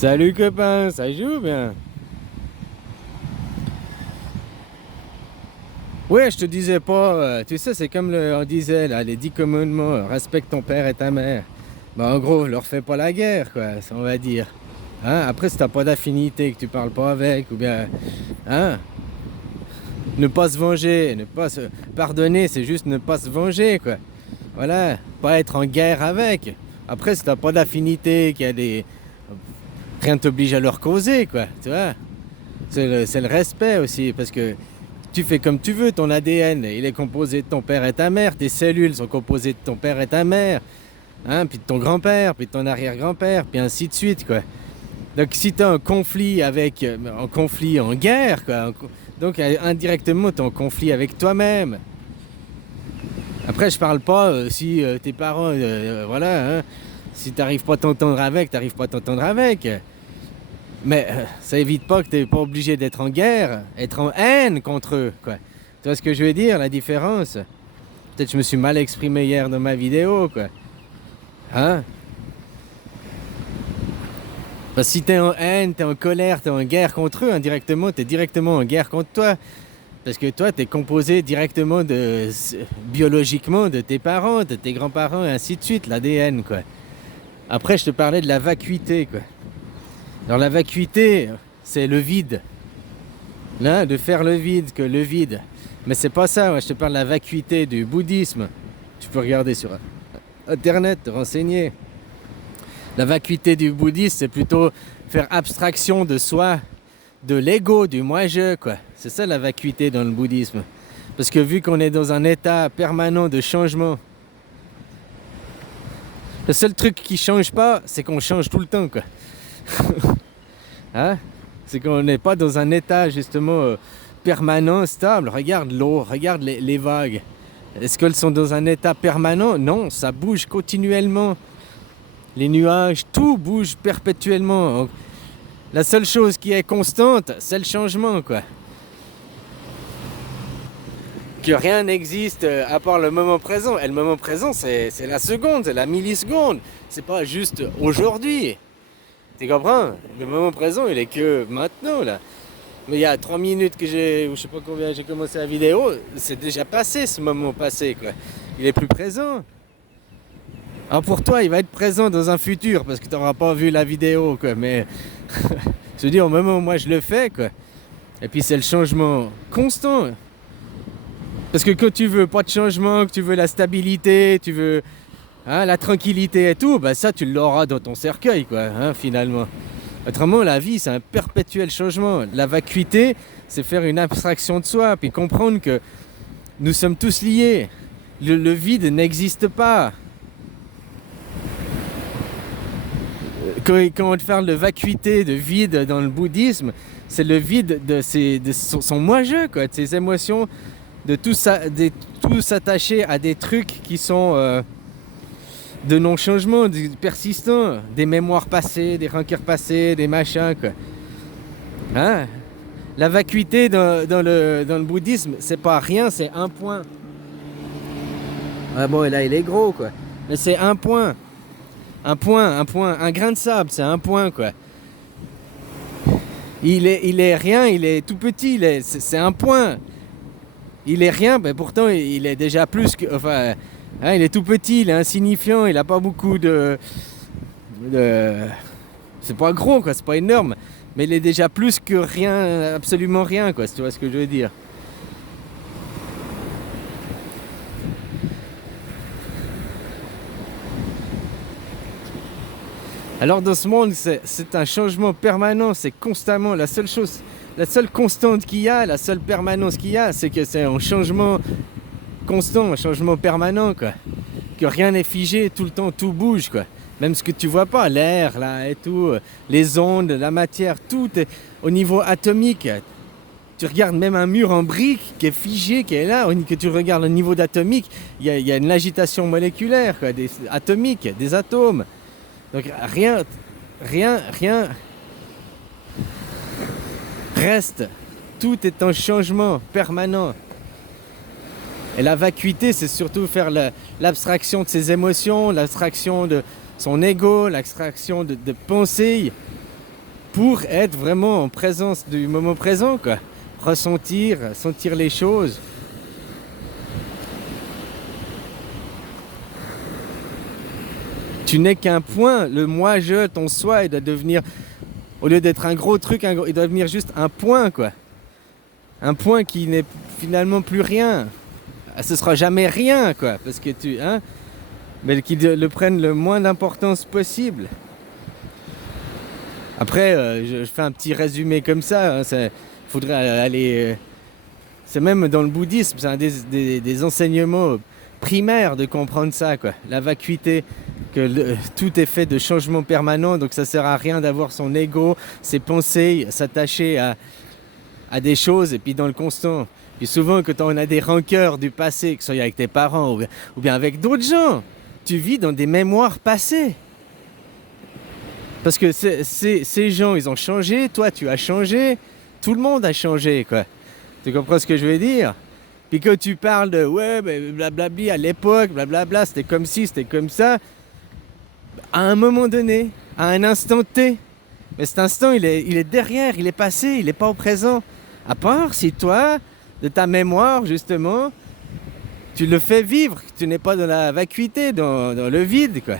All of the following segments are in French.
Salut copain, ça joue bien? Ouais, je te disais pas, tu sais, c'est comme on disait là, les 10 commandements, respecte ton père et ta mère. Bah en gros, leur fais pas la guerre, quoi, on va dire. Hein? Après, si t'as pas d'affinité, que tu parles pas avec, ou bien, hein? Ne pas se venger, ne pas se pardonner, c'est juste ne pas se venger, quoi. Voilà, pas être en guerre avec. Après, si t'as pas d'affinité, qu'il y a des... Rien t'oblige à leur causer, quoi, tu vois. C'est le respect aussi, parce que tu fais comme tu veux, ton ADN, il est composé de ton père et ta mère, tes cellules sont composées de ton père et ta mère, hein, puis de ton grand-père, puis de ton arrière-grand-père, puis ainsi de suite, quoi. Donc si tu as un conflit avec, un conflit en guerre, quoi, donc indirectement tu as un conflit avec toi-même. Après je parle pas si tes parents, voilà, hein, si t'arrives pas à t'entendre avec, t'arrives pas à t'entendre avec. Mais ça évite pas que tu n'es pas obligé d'être en guerre, être en haine contre eux, quoi. Tu vois ce que je veux dire, la différence? Peut-être que je me suis mal exprimé hier dans ma vidéo, quoi. Hein? Parce que si t'es en haine, t'es en colère, t'es en guerre contre eux, indirectement, t'es directement en guerre contre toi. Parce que toi, t'es composé directement biologiquement de tes parents, de tes grands-parents, et ainsi de suite, l'ADN, quoi. Après, je te parlais de la vacuité, quoi. Alors la vacuité, c'est le vide. Là, de faire le vide, que le vide. Mais c'est pas ça, moi, je te parle de la vacuité du bouddhisme. Tu peux regarder sur internet, te renseigner. La vacuité du bouddhisme, c'est plutôt faire abstraction de soi, de l'ego, du moi-je, quoi. C'est ça la vacuité dans le bouddhisme. Parce que vu qu'on est dans un état permanent de changement, le seul truc qui change pas, c'est qu'on change tout le temps, quoi. Hein? C'est qu'on n'est pas dans un état justement permanent, stable. Regarde l'eau, regarde les vagues. Est-ce qu'elles sont dans un état permanent? Non, ça bouge continuellement. Les nuages, tout bouge perpétuellement. Donc, la seule chose qui est constante, c'est le changement, quoi. Que rien n'existe à part le moment présent. Et le moment présent, c'est la seconde, c'est la milliseconde. C'est pas juste aujourd'hui. Tu comprends? Le moment présent, il est que maintenant, là. Mais il y a 3 minutes que je sais pas combien j'ai commencé la vidéo, c'est déjà passé ce moment passé, quoi. Il est plus présent. Alors pour toi, il va être présent dans un futur parce que tu n'auras pas vu la vidéo, quoi. Mais je veux dire, au moment où moi je le fais, quoi. Et puis c'est le changement constant. Parce que quand tu veux pas de changement, que tu veux la stabilité, tu veux hein, la tranquillité et tout, bah ça tu l'auras dans ton cercueil, quoi, hein, finalement. Autrement, la vie, c'est un perpétuel changement. La vacuité, c'est faire une abstraction de soi, puis comprendre que nous sommes tous liés. Le vide n'existe pas. Quand on parle de vacuité, de vide dans le bouddhisme, c'est le vide de son moi-je, quoi, de ses émotions, de tout s'attacher à des trucs qui sont de non-changement, persistants, des mémoires passées, des rancœurs passées, des machins, quoi. Hein? La vacuité dans le bouddhisme, c'est pas rien, c'est un point. Ah bon, là il est gros, quoi. Mais c'est un point. Un point, un grain de sable, c'est un point, quoi. Il est rien, il est tout petit, c'est un point. Il est rien, mais pourtant il est déjà plus que... Enfin, hein, il est tout petit, il est insignifiant, il a pas beaucoup de c'est pas gros, quoi, c'est pas énorme. Mais il est déjà plus que rien, absolument rien, quoi, si tu vois ce que je veux dire. Alors dans ce monde, c'est un changement permanent, c'est constamment la seule chose, la seule constante qu'il y a, la seule permanence qu'il y a, c'est que c'est un changement constant, un changement permanent, quoi. Que rien n'est figé, tout le temps tout bouge, quoi. Même ce que tu vois pas, l'air là et tout, les ondes, la matière, tout est au niveau atomique. Tu regardes même un mur en briques qui est figé, qui est là, que tu regardes au niveau d'atomique, il y a une agitation moléculaire, quoi, atomique, des atomes. Donc rien reste. Tout est en changement permanent. Et la vacuité, c'est surtout faire l'abstraction de ses émotions, l'abstraction de son ego, l'abstraction de pensée, pour être vraiment en présence du moment présent, quoi. Sentir les choses. Tu n'es qu'un point, le moi-je, ton soi, il doit devenir, au lieu d'être un gros truc, il doit devenir juste un point, quoi. Un point qui n'est finalement plus rien. Ce sera jamais rien, quoi, parce que mais qu'ils le prennent le moins d'importance possible. Après, je fais un petit résumé comme ça, faudrait aller... c'est même dans le bouddhisme, c'est un des enseignements primaires de comprendre ça, quoi. La vacuité, que tout est fait de changements permanents, donc ça sert à rien d'avoir son ego, ses pensées, s'attacher à des choses, et puis dans le constant. Puis souvent, quand on a des rancœurs du passé, que ce soit avec tes parents ou bien avec d'autres gens, tu vis dans des mémoires passées. Parce que ces gens, ils ont changé, toi, tu as changé, tout le monde a changé, quoi. Tu comprends ce que je veux dire? Puis quand tu parles de, ouais, blablabla, à l'époque, blablabla, c'était comme ci, c'était comme ça, à un moment donné, à un instant T, mais cet instant, il est derrière, il est passé, il n'est pas au présent. À part si toi, de ta mémoire, justement, tu le fais vivre, que tu n'es pas dans la vacuité, dans le vide, quoi.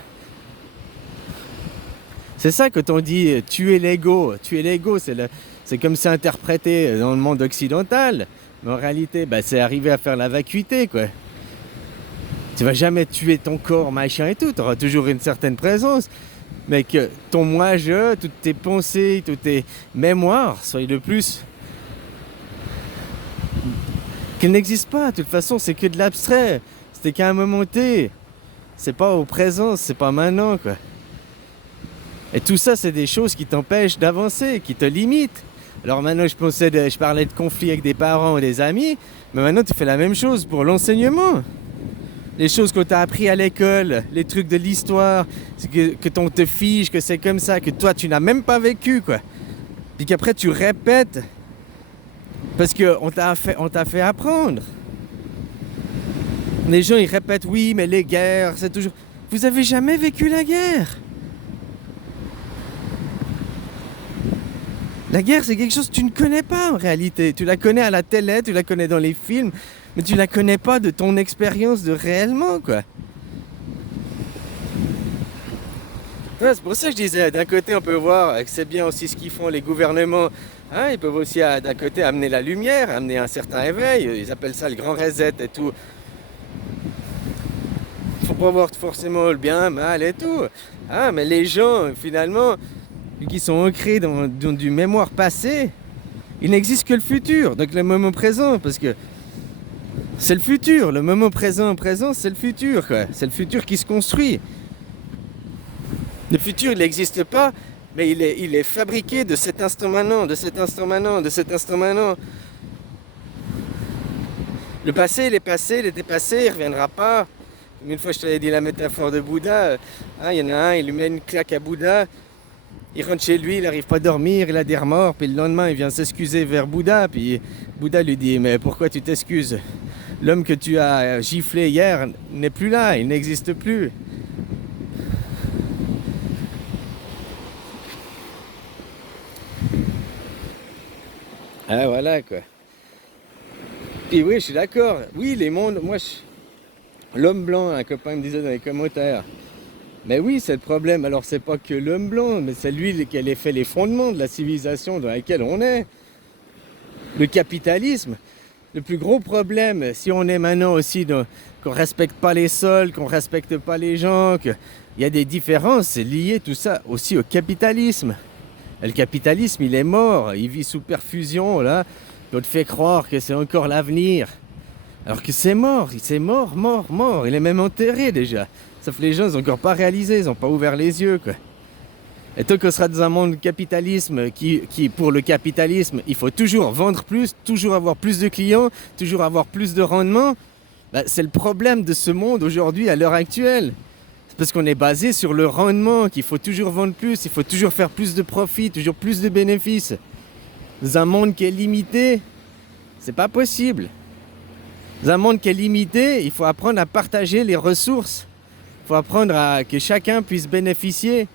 C'est ça quand on dit tuer l'ego. Tuer l'ego, c'est comme c'est interprété dans le monde occidental. Mais en réalité, c'est arriver à faire la vacuité, quoi. Tu vas jamais tuer ton corps, machin et tout. Tu auras toujours une certaine présence. Mais que ton moi-je, toutes tes pensées, toutes tes mémoires soient de plus... qu'elles n'existent pas. De toute façon, c'est que de l'abstrait. C'était qu'à un moment T. C'est pas au présent, c'est pas maintenant, quoi. Et tout ça, c'est des choses qui t'empêchent d'avancer, qui te limitent. Alors maintenant, je parlais de conflits avec des parents ou des amis, mais maintenant, tu fais la même chose pour l'enseignement. Les choses qu'on t'a appris à l'école, les trucs de l'histoire, que on te fiche, que c'est comme ça, que toi, tu n'as même pas vécu, quoi. Puis qu'après, tu répètes parce qu'on t'a fait apprendre. Les gens, ils répètent, oui, mais les guerres, c'est toujours... Vous avez jamais vécu la guerre. La guerre, c'est quelque chose que tu ne connais pas en réalité. Tu la connais à la télé, tu la connais dans les films, mais tu la connais pas de ton expérience de réellement, quoi. Ouais, c'est pour ça que je disais, d'un côté, on peut voir que c'est bien aussi ce qu'ils font les gouvernements. Ils peuvent aussi, d'un côté, amener la lumière, amener un certain éveil. Ils appellent ça le grand reset et tout. Faut pas voir forcément le bien, mal et tout. Mais les gens, finalement... qui sont ancrés dans du mémoire passé, il n'existe que le futur, donc le moment présent, parce que c'est le futur, le moment présent, c'est le futur, quoi. C'est le futur qui se construit. Le futur, il n'existe pas, mais il est fabriqué de cet instant maintenant, de cet instant maintenant, de cet instant maintenant. Le passé, il est passé, il était passé, il ne reviendra pas. Une fois, je t'avais dit la métaphore de Bouddha, il y en a un, il lui met une claque à Bouddha. Il rentre chez lui, il n'arrive pas à dormir, il a des remords, puis le lendemain il vient s'excuser vers Bouddha, puis Bouddha lui dit « Mais pourquoi tu t'excuses? L'homme que tu as giflé hier n'est plus là, il n'existe plus. » Voilà, quoi. Puis oui, je suis d'accord. Oui, les mondes, l'homme blanc, un copain me disait dans les commentaires. Mais oui, c'est le problème. Alors, c'est pas que l'homme blanc, mais c'est lui qui a fait les fondements de la civilisation dans laquelle on est. Le capitalisme. Le plus gros problème, si on est maintenant aussi qu'on respecte pas les sols, qu'on respecte pas les gens, qu'il y a des différences, c'est lié tout ça aussi au capitalisme. Et le capitalisme, il est mort. Il vit sous perfusion, là. On te fait croire que c'est encore l'avenir. Alors que c'est mort. C'est mort. Il est même enterré déjà. Sauf que les gens, ils n'ont encore pas réalisé, ils n'ont pas ouvert les yeux, quoi. Et tant qu'on sera dans un monde capitalisme qui, pour le capitalisme, il faut toujours vendre plus, toujours avoir plus de clients, toujours avoir plus de rendement, c'est le problème de ce monde aujourd'hui, à l'heure actuelle. C'est parce qu'on est basé sur le rendement, qu'il faut toujours vendre plus, il faut toujours faire plus de profit, toujours plus de bénéfices. Dans un monde qui est limité, c'est pas possible. Dans un monde qui est limité, il faut apprendre à partager les ressources. Il faut apprendre à que chacun puisse bénéficier.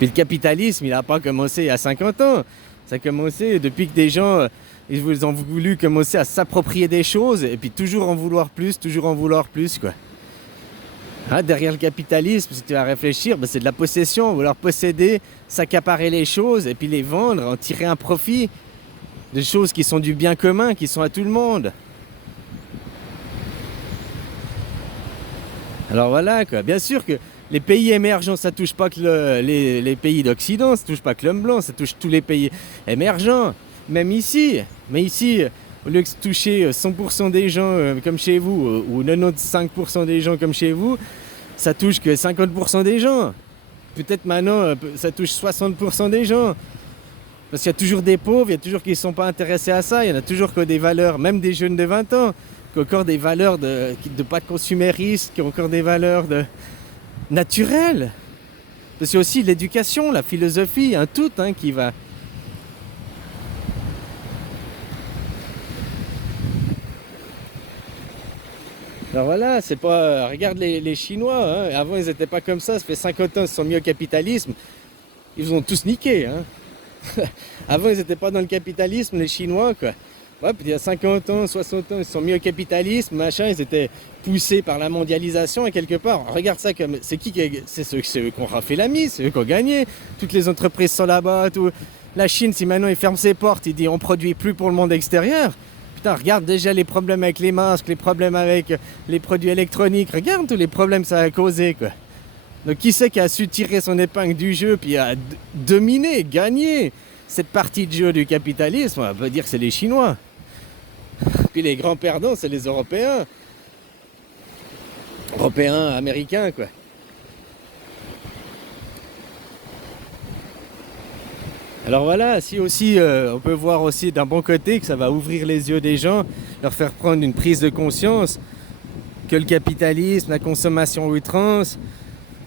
Puis le capitalisme, il n'a pas commencé il y a 50 ans. Ça a commencé depuis que des gens, ils ont voulu commencer à s'approprier des choses et puis toujours en vouloir plus, quoi. Hein, derrière le capitalisme, si tu vas réfléchir, c'est de la possession, vouloir posséder, s'accaparer les choses et puis les vendre, en tirer un profit. Des choses qui sont du bien commun, qui sont à tout le monde. Alors voilà, quoi. Bien sûr que les pays émergents, ça touche pas que les pays d'Occident, ça touche pas que l'homme blanc, ça touche tous les pays émergents, même ici. Mais ici, au lieu de toucher 100% des gens comme chez vous, ou 95% des gens comme chez vous, ça touche que 50% des gens. Peut-être maintenant, ça touche 60% des gens. Parce qu'il y a toujours des pauvres, il y a toujours qui ne sont pas intéressés à ça, il y en a toujours qui ont des valeurs, même des jeunes de 20 ans, qui ont encore des valeurs de pas de consumérisme, qui ont encore des valeurs naturelles. Parce qu'il y a aussi l'éducation, la philosophie, un tout qui va... Alors voilà, c'est pas... Regarde les Chinois, avant ils n'étaient pas comme ça fait 50 ans, ils se sont mis au capitalisme, ils vous ont tous niqué. Avant ils n'étaient pas dans le capitalisme, les Chinois, quoi. Ouais, puis il y a 50 ans, 60 ans, ils se sont mis au capitalisme, machin, ils étaient poussés par la mondialisation et quelque part, regarde ça comme... C'est ceux qui ont raflé la mise, c'est eux qui ont gagné. Toutes les entreprises sont là-bas, tout. La Chine, si maintenant ils ferment ses portes, ils disent on produit plus pour le monde extérieur. Putain, regarde déjà les problèmes avec les masques, les problèmes avec les produits électroniques, regarde tous les problèmes que ça a causé, quoi. Donc qui c'est qui a su tirer son épingle du jeu puis a dominé, gagné cette partie de jeu du capitalisme? On peut dire que c'est les Chinois. Puis les grands perdants, c'est les Européens. Européens, Américains, quoi. Alors voilà, si aussi on peut voir aussi d'un bon côté que ça va ouvrir les yeux des gens, leur faire prendre une prise de conscience que le capitalisme, la consommation outrance,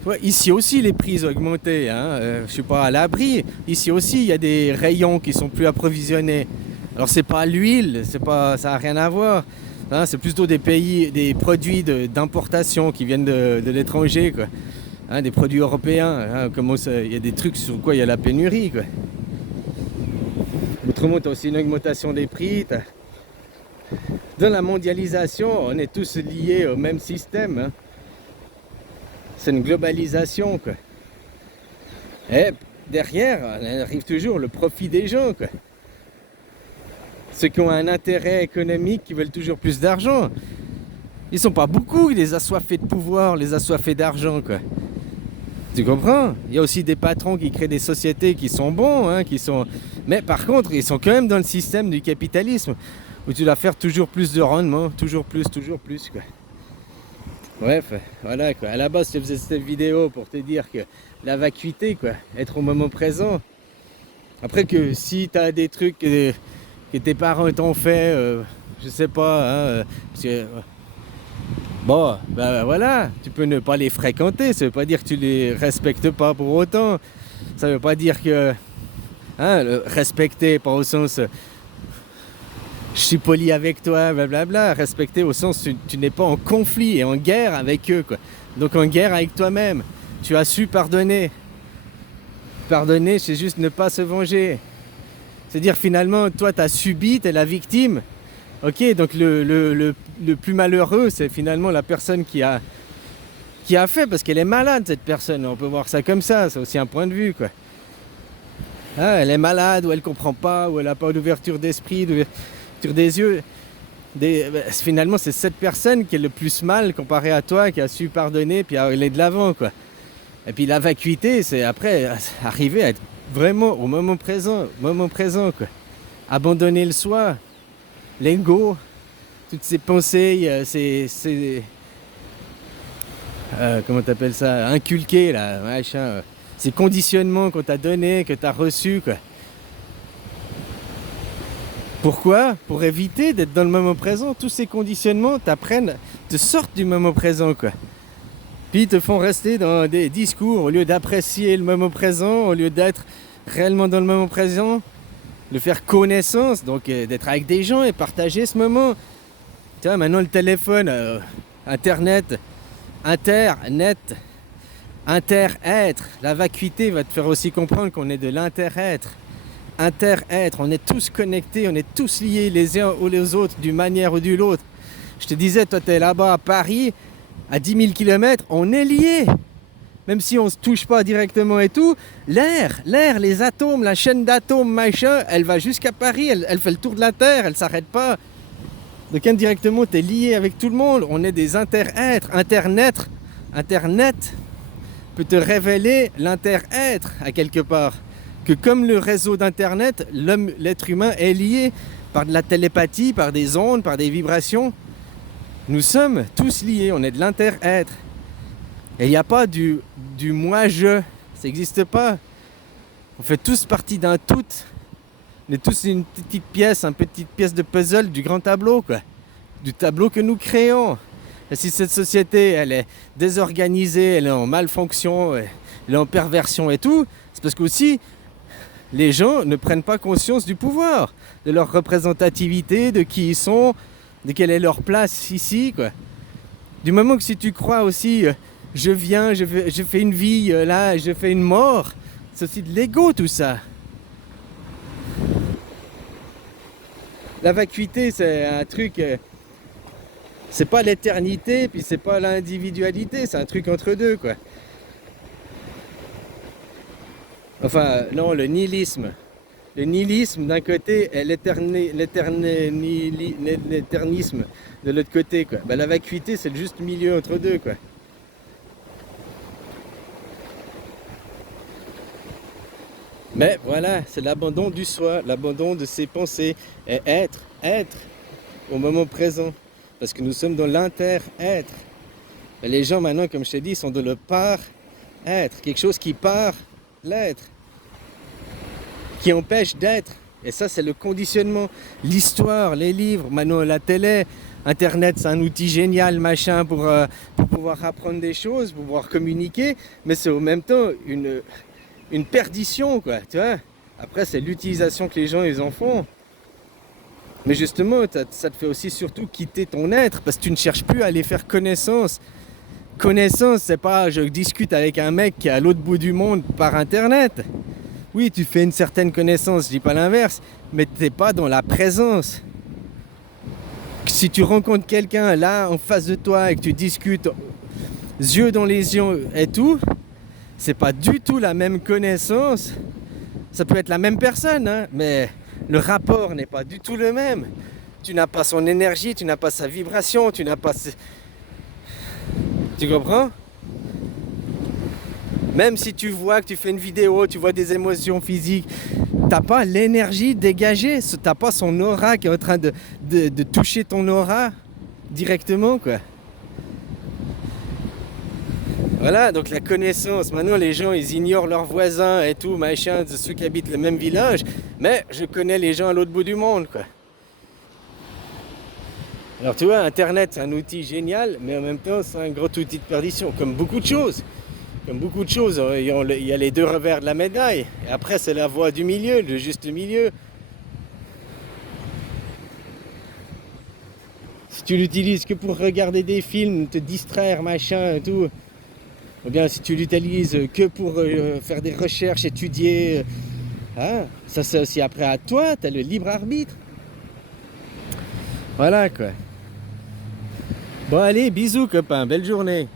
ouais, ici aussi les prix ont augmenté, je ne suis pas à l'abri. Ici aussi il y a des rayons qui sont plus approvisionnés. Alors c'est pas l'huile, ça n'a rien à voir. C'est plutôt des produits d'importation qui viennent de l'étranger, quoi. Des produits européens. Il y a des trucs sur quoi il y a la pénurie, quoi. Autrement, tu as aussi une augmentation des prix. Dans la mondialisation, on est tous liés au même système. C'est une globalisation, quoi. Et derrière, on arrive toujours le profit des gens, quoi. Ceux qui ont un intérêt économique, qui veulent toujours plus d'argent. Ils sont pas beaucoup, les assoiffés de pouvoir, les assoiffés d'argent, quoi. Tu comprends? Il y a aussi des patrons qui créent des sociétés qui sont bons, mais par contre, ils sont quand même dans le système du capitalisme, où tu dois faire toujours plus de rendement, toujours plus, quoi. Bref, voilà, quoi. À la base, je te faisais cette vidéo pour te dire que la vacuité, quoi, être au moment présent. Après que si tu as des trucs que tes parents t'ont fait, je sais pas, parce que... Bon, voilà, tu peux ne pas les fréquenter, ça veut pas dire que tu les respectes pas pour autant. Ça veut pas dire que... respecter, pas au sens... je suis poli avec toi, blablabla. Respecter au sens tu n'es pas en conflit et en guerre avec eux, quoi. Donc en guerre avec toi-même. Tu as su pardonner. Pardonner, c'est juste ne pas se venger. C'est-à-dire finalement, toi tu as subi, tu es la victime. Ok, donc le plus malheureux, c'est finalement la personne qui a fait, parce qu'elle est malade, cette personne. On peut voir ça comme ça, c'est aussi un point de vue, quoi. Elle est malade, ou elle comprend pas, ou elle n'a pas d'ouverture d'esprit, d'ouverture des yeux. Finalement, c'est cette personne qui est le plus mal comparé à toi, qui a su pardonner, puis aller de l'avant, quoi. Et puis la vacuité, c'est après arriver à être vraiment au moment présent, quoi. Abandonner le soi. L'ego, toutes ces pensées, comment t'appelles ça, inculquées là, machin, ces conditionnements qu'on t'a donnés, que t'as reçus, quoi. Pourquoi? Pour éviter d'être dans le moment présent. Tous ces conditionnements te sortent du moment présent, quoi. Puis ils te font rester dans des discours au lieu d'apprécier le moment présent, au lieu d'être réellement dans le moment présent. De faire connaissance, donc d'être avec des gens et partager ce moment. Tu vois, maintenant le téléphone, internet, Inter-être. La vacuité va te faire aussi comprendre qu'on est de l'inter-être. Inter-être, on est tous connectés, on est tous liés les uns aux autres d'une manière ou d'une autre. Je te disais, toi tu es là-bas à Paris, à 10 000 km, on est liés. Même si on ne se touche pas directement et tout, l'air, les atomes, la chaîne d'atomes, machin, elle va jusqu'à Paris, elle fait le tour de la Terre, elle ne s'arrête pas. Donc indirectement, tu es lié avec tout le monde, on est des inter-êtres. Internet peut te révéler l'inter-être à quelque part. Que comme le réseau d'internet, l'être humain est lié par de la télépathie, par des ondes, par des vibrations. Nous sommes tous liés, on est de l'inter-être. Et il n'y a pas du moi-je, ça n'existe pas. On fait tous partie d'un tout. On est tous une petite pièce de puzzle du grand tableau, quoi. Du tableau que nous créons. Et si cette société, elle est désorganisée, elle est en malfonction, elle est en perversion et tout, c'est parce qu'aussi, les gens ne prennent pas conscience du pouvoir, de leur représentativité, de qui ils sont, de quelle est leur place ici, quoi. Du moment que si tu crois aussi, je viens, je fais une vie, là, je fais une mort, c'est aussi de l'ego tout ça. La vacuité, c'est un truc, c'est pas l'éternité, puis c'est pas l'individualité, c'est un truc entre deux, quoi. Enfin, non, le nihilisme. Le nihilisme d'un côté et l'éternisme de l'autre côté, quoi. Ben, la vacuité, c'est le juste milieu entre deux, quoi. Mais voilà, c'est l'abandon du soi, l'abandon de ses pensées, et être au moment présent. Parce que nous sommes dans l'inter-être. Et les gens maintenant, comme je t'ai dit, sont dans le par-être. Quelque chose qui part l'être. Qui empêche d'être. Et ça, c'est le conditionnement. L'histoire, les livres, maintenant la télé, Internet, c'est un outil génial, machin, pour pouvoir apprendre des choses, pour pouvoir communiquer. Mais c'est en même temps une perdition, quoi, tu vois. Après, c'est l'utilisation que les gens, ils en font. Mais justement, ça te fait aussi surtout quitter ton être, parce que tu ne cherches plus à aller faire connaissance. Connaissance, c'est pas je discute avec un mec qui est à l'autre bout du monde par Internet. Oui, tu fais une certaine connaissance, je dis pas l'inverse, mais t'es pas dans la présence. Si tu rencontres quelqu'un là en face de toi et que tu discutes yeux dans les yeux et tout, c'est pas du tout la même connaissance. Ça peut être la même personne, hein, mais le rapport n'est pas du tout le même. Tu n'as pas son énergie, tu n'as pas sa vibration, tu n'as pas... Tu comprends? Même si tu vois que tu fais une vidéo, tu vois des émotions physiques, t'as pas l'énergie dégagée, t'as pas son aura qui est en train de toucher ton aura directement, quoi. Voilà, donc la connaissance. Maintenant, les gens, ils ignorent leurs voisins et tout, machin, ceux qui habitent le même village. Mais je connais les gens à l'autre bout du monde, quoi. Alors, tu vois, Internet, c'est un outil génial, mais en même temps, c'est un gros outil de perdition, comme beaucoup de choses. Comme beaucoup de choses, il y a les deux revers de la médaille. Et après, c'est la voie du milieu, le juste milieu. Si tu l'utilises que pour regarder des films, te distraire, machin et tout, ou bien si tu l'utilises que pour faire des recherches, étudier, hein, ça c'est aussi après à toi, tu as le libre arbitre. Voilà, quoi. Bon allez, bisous copains, belle journée.